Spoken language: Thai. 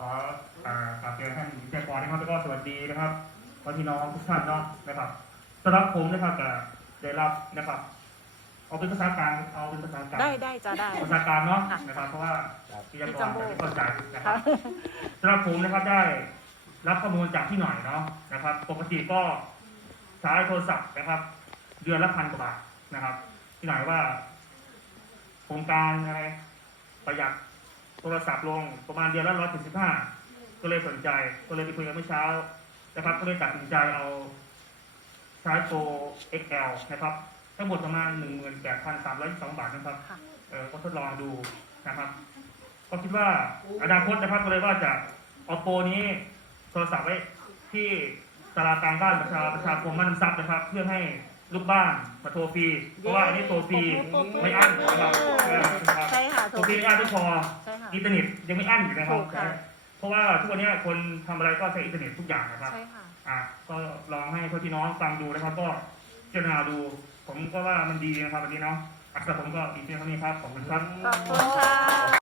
ขออ่ากราบเรียนท่านวิทยากรนะครับแล้วก็สวัสดีนะครับพ่อพี่น้องทุกท่านเนาะนะครับสำหรับผมนะครับก็ได้รับนะครับ เอาเป็นภาษากลางเอาเป็นภาษากลางได้ได้จะได้ ภาษากลางเนาะค่ะนะครับ เพราะว่าวิทยากพี่รจัมโบ้จะไม่เข้าใจนะคค่ะรับสำหรับผมนะครับได้รับข้อมูลจากที่หน่อยเนาะนะครับ ปกติก็ใช้โทรศัพท์นะครับ เดือนละพันกว่าบาทนะครับที่หน่อยว่าโครงการอะไรประหยัด โทรศัพท์ลงประมาณเดือนละร้อยสิบห้าก็เลยสนใจก็เลยไปคุยกันเมื่อเช้านะครับก็เลยตัดสินใจเอาใช้โปร XL นะครับ ทั้งหมดประมาณหนึ่งหมื่นแปดพันสามร้อยสองบาทนะครับค่ะเออก็ทดลองดูนะครับ ก็คิดว่าอนาคตนะครับก็เลยว่าจะเอาโปรนี้โทรศัพท์ไว้ที่ตลาดกลางบ้านประชาประชาคมบ้านน้ำซับนะครับ เพื่อให้ลูกบ้านมาโทรฟรีเพราะว่าอันนี้โทรฟรีไม่อั้นนะครับเออนะครับใช่ค่ะโทรฟรีไม่อั้นไม่พอใช่ค่ะ อินเทอร์เน็ตยังไม่อั้นอยู่นะครับ ถูกค่ะ เพราะว่าทุกวันนี้คนทำอะไรก็ใช้อินเทอร์เน็ตทุกอย่างนะครับ ใช่ค่ะ อะก็ลองให้พี่น้องฟังดูนะครับ ก็พิจารณาดู ผมก็ว่ามันดีนะครับวันนี้เนาะอะสำหรับผมก็อีกเพียงเท่านี้ครับขอบคุณครับ ขอบคุณค่ะ